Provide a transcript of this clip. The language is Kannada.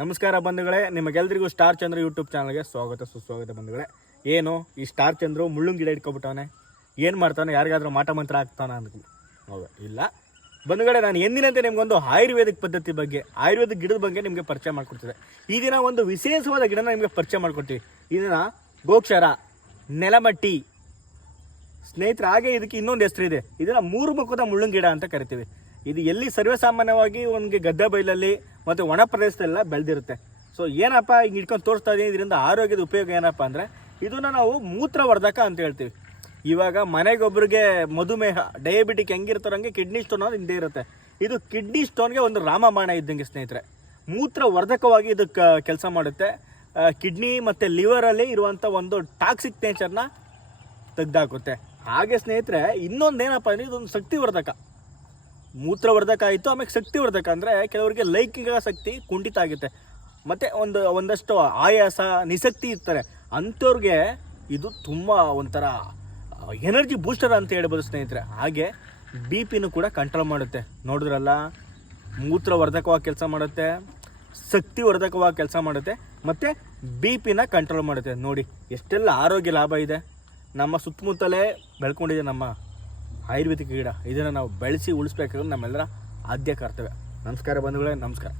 ನಮಸ್ಕಾರ ಬಂಧುಗಳೇ, ನಿಮಗೆಲ್ರಿಗೂ ಸ್ಟಾರ್ ಚಂದ್ರ ಯೂಟ್ಯೂಬ್ ಚಾನಲ್ಗೆ ಸ್ವಾಗತ ಸುಸ್ವಾಗತ ಬಂಧುಗಳೇ. ಏನು ಈ ಸ್ಟಾರ್ ಚಂದ್ರು ಮುಳ್ಳುಂಗಿ ಗಿಡ ಇಟ್ಕೊಬಿಟ್ಟವನೆ, ಏನು ಮಾಡ್ತಾನೆ, ಯಾರಿಗಾದ್ರೂ ಮಾಟ ಮಂತ್ರ ಆಗ್ತಾನ ಅಂತ ಇಲ್ಲ ಬಂಧುಗಳೇ. ನಾನು ಎಂದಿನಂತೆ ನಿಮ್ಗೊಂದು ಆಯುರ್ವೇದಿಕ್ ಪದ್ಧತಿ ಬಗ್ಗೆ, ಆಯುರ್ವೇದಿಕ್ ಗಿಡದ ಬಗ್ಗೆ ನಿಮಗೆ ಪರಿಚಯ ಮಾಡ್ಕೊಡ್ತಿದೆ. ಈ ದಿನ ಒಂದು ವಿಶೇಷವಾದ ಗಿಡನ ನಿಮಗೆ ಪರಿಚಯ ಮಾಡ್ಕೊಡ್ತೀವಿ. ಇದನ್ನ ಗೋಕ್ಷರ, ನೆಲಮಟ್ಟಿ ಸ್ನೇಹಿತರೆ. ಹಾಗೆ ಇದಕ್ಕೆ ಇನ್ನೊಂದು ಹೆಸರಿದೆ, ಇದನ್ನ ಮೂರು ಮುಖದ ಮುಳ್ಳುಂಗಿ ಗಿಡ ಅಂತ ಕರಿತೀವಿ. ಇದು ಎಲ್ಲಿ ಸರ್ವೇಸಾಮಾನ್ಯವಾಗಿ ಒಂದು ಗದ್ದೆ ಬೈಲಲ್ಲಿ ಮತ್ತು ಒಣ ಪ್ರದೇಶದೆಲ್ಲ ಬೆಳೆದಿರುತ್ತೆ. ಸೊ ಏನಪ್ಪ ಈಗ ಇಟ್ಕೊಂಡು ತೋರಿಸ್ತಾ ಇದ್ದೀನಿ, ಇದರಿಂದ ಆರೋಗ್ಯದ ಉಪಯೋಗ ಏನಪ್ಪ ಅಂದರೆ ಇದನ್ನು ನಾವು ಮೂತ್ರವರ್ಧಕ ಅಂತ ಹೇಳ್ತೀವಿ. ಇವಾಗ ಮನೆಗೊಬ್ಬರಿಗೆ ಮಧುಮೇಹ, ಡಯಾಬಿಟಿಕ್ ಹೆಂಗಿರ್ತಾರಂಗೆ ಕಿಡ್ನಿ ಸ್ಟೋನ್ ಅನ್ನೋದು ಹಿಂದೆ ಇರುತ್ತೆ. ಇದು ಕಿಡ್ನಿ ಸ್ಟೋನ್ಗೆ ಒಂದು ರಾಮಬಾಣ ಇದ್ದಂಗೆ ಸ್ನೇಹಿತರೆ. ಮೂತ್ರವರ್ಧಕವಾಗಿ ಇದು ಕೆಲಸ ಮಾಡುತ್ತೆ. ಕಿಡ್ನಿ ಮತ್ತು ಲಿವರಲ್ಲಿ ಇರುವಂಥ ಒಂದು ಟಾಕ್ಸಿಕ್ ನೇಚರ್ನ ತೆಗೆದಾಕುತ್ತೆ. ಹಾಗೆ ಸ್ನೇಹಿತರೆ ಇನ್ನೊಂದೇನಪ್ಪ ಅಂದರೆ ಇದೊಂದು ಶಕ್ತಿವರ್ಧಕ. ಮೂತ್ರವರ್ಧಕ ಆಯಿತು, ಆಮೇಲೆ ಶಕ್ತಿವರ್ಧಕ ಅಂದರೆ ಕೆಲವರಿಗೆ ಲೈಂಗಿಕ ಶಕ್ತಿ ಕುಂಠಿತ ಆಗುತ್ತೆ, ಮತ್ತು ಒಂದಷ್ಟು ಆಯಾಸ, ನಿಸಕ್ತಿ ಇರ್ತಾರೆ ಅಂಥವ್ರಿಗೆ ಇದು ತುಂಬ ಒಂಥರ ಎನರ್ಜಿ ಬೂಸ್ಟರ್ ಅಂತ ಹೇಳ್ಬೋದು ಸ್ನೇಹಿತರೆ. ಹಾಗೆ ಬಿ ಪಿನೂ ಕೂಡ ಕಂಟ್ರೋಲ್ ಮಾಡುತ್ತೆ. ನೋಡಿದ್ರಲ್ಲ, ಮೂತ್ರವರ್ಧಕವಾಗಿ ಕೆಲಸ ಮಾಡುತ್ತೆ, ಶಕ್ತಿವರ್ಧಕವಾಗಿ ಕೆಲಸ ಮಾಡುತ್ತೆ, ಮತ್ತು ಬಿ ಪಿನ ಕಂಟ್ರೋಲ್ ಮಾಡುತ್ತೆ. ನೋಡಿ ಎಷ್ಟೆಲ್ಲ ಆರೋಗ್ಯ ಲಾಭ ಇದೆ. ನಮ್ಮ ಸುತ್ತಮುತ್ತಲೇ ಬೆಳ್ಕೊಂಡಿದೆ ನಮ್ಮ ಆಯುರ್ವೇದಿಕ್ ಗಿಡ. ಇದನ್ನು ನಾವು ಬೆಳೆಸಿ ಉಳಿಸ್ಬೇಕಾದ್ರೆ ನಮ್ಮೆಲ್ಲರ ಆದ್ಯ ಕರ್ತವ್ಯ. ನಮಸ್ಕಾರ ಬಂಧುಗಳೇ, ನಮಸ್ಕಾರ.